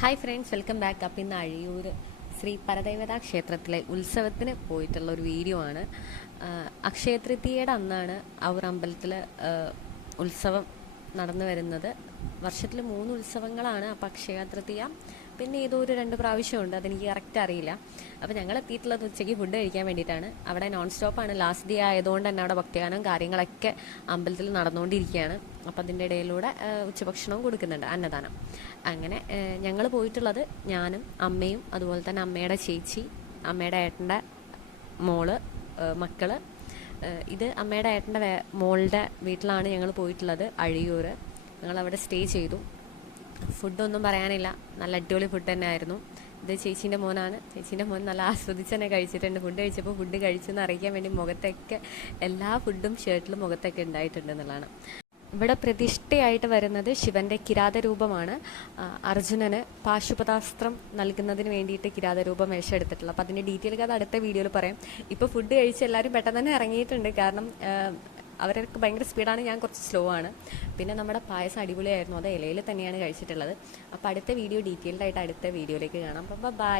Hi friends, welcome back. അപ്പം ഇന്ന് അഴിയൂർ ശ്രീ പരദേവതാ ക്ഷേത്രത്തിലെ ഉത്സവത്തിന് പോയിട്ടുള്ള ഒരു വീഡിയോ ആണ്. അക്ഷയ തൃതീയയുടെ അന്നാണ് അവർ അമ്പലത്തിൽ ഉത്സവം നടന്നു വരുന്നത്. വർഷത്തിൽ 3 ഉത്സവങ്ങളാണ്. അപ്പം അക്ഷയ തൃതീയ പിന്നെ ഏതോ ഒരു 2 പ്രാവശ്യമുണ്ട്, അതെനിക്ക് കറക്റ്റ് അറിയില്ല. അപ്പോൾ ഞങ്ങൾ എത്തിയിട്ടുള്ളത് ഉച്ചയ്ക്ക് ഫുഡ് കഴിക്കാൻ വേണ്ടിയിട്ടാണ്. അവിടെ നോൺ സ്റ്റോപ്പാണ്, ലാസ്റ്റ് ഡേ ആയതുകൊണ്ട് തന്നെ അവിടെ ഭക്തിഗാനം കാര്യങ്ങളൊക്കെ അമ്പലത്തിൽ നടന്നുകൊണ്ടിരിക്കുകയാണ്. അപ്പം അതിൻ്റെ ഇടയിലൂടെ ഉച്ചഭക്ഷണവും കൊടുക്കുന്നുണ്ട്, അന്നദാനം. അങ്ങനെ ഞങ്ങൾ പോയിട്ടുള്ളത് ഞാനും അമ്മയും അതുപോലെ തന്നെ അമ്മയുടെ ചേച്ചി, അമ്മയുടെ ഏട്ടൻ്റെ മോള്, മക്കള്. ഇത് അമ്മയുടെ ഏട്ടൻ്റെ മോളുടെ വീട്ടിലാണ് ഞങ്ങൾ പോയിട്ടുള്ളത്, അഴിയൂർ. ഞങ്ങളവിടെ സ്റ്റേ ചെയ്തു. ഫുഡൊന്നും പറയാനില്ല, നല്ല അടിപൊളി ഫുഡ് തന്നെ ആയിരുന്നു. ഇത് ചേച്ചീൻ്റെ മോനാണ്. ചേച്ചീൻ്റെ മോൻ നല്ല ആസ്വദിച്ച് തന്നെ കഴിച്ചിട്ടുണ്ട്. ഫുഡ് കഴിച്ചപ്പോൾ ഫുഡ് കഴിച്ചെന്ന് അറിയിക്കാൻ വേണ്ടി മുഖത്തൊക്കെ എല്ലാ ഫുഡും ഷർട്ടിലും മുഖത്തൊക്കെ ഉണ്ടായിട്ടുണ്ട് എന്നുള്ളതാണ്. ഇവിടെ പ്രതിഷ്ഠയായിട്ട് വരുന്നത് ശിവന്റെ കിരാതരൂപമാണ്. അർജുനന് പാശുപതാസ്ത്രം നൽകുന്നതിന് വേണ്ടിയിട്ട് കിരാതരൂപം വേഷം എടുത്തിട്ടുള്ളത്. അപ്പം അതിൻ്റെ ഡീറ്റെയിൽ അത് അടുത്ത വീഡിയോയിൽ പറയാം. ഇപ്പോൾ ഫുഡ് കഴിച്ച് എല്ലാവരും പെട്ടെന്ന് തന്നെ ഇറങ്ങിയിട്ടുണ്ട്, കാരണം അവർക്ക് ഭയങ്കര സ്പീഡാണ്, ഞാൻ കുറച്ച് സ്ലോ ആണ്. പിന്നെ നമ്മുടെ പായസം അടിപൊളിയായിരുന്നു, അത് ഇലയിൽ തന്നെയാണ് കഴിച്ചിട്ടുള്ളത്. അപ്പോൾ അടുത്ത വീഡിയോ ഡീറ്റെയിൽഡായിട്ട് അടുത്ത വീഡിയോയിലേക്ക് കാണാം. അപ്പം ബൈ.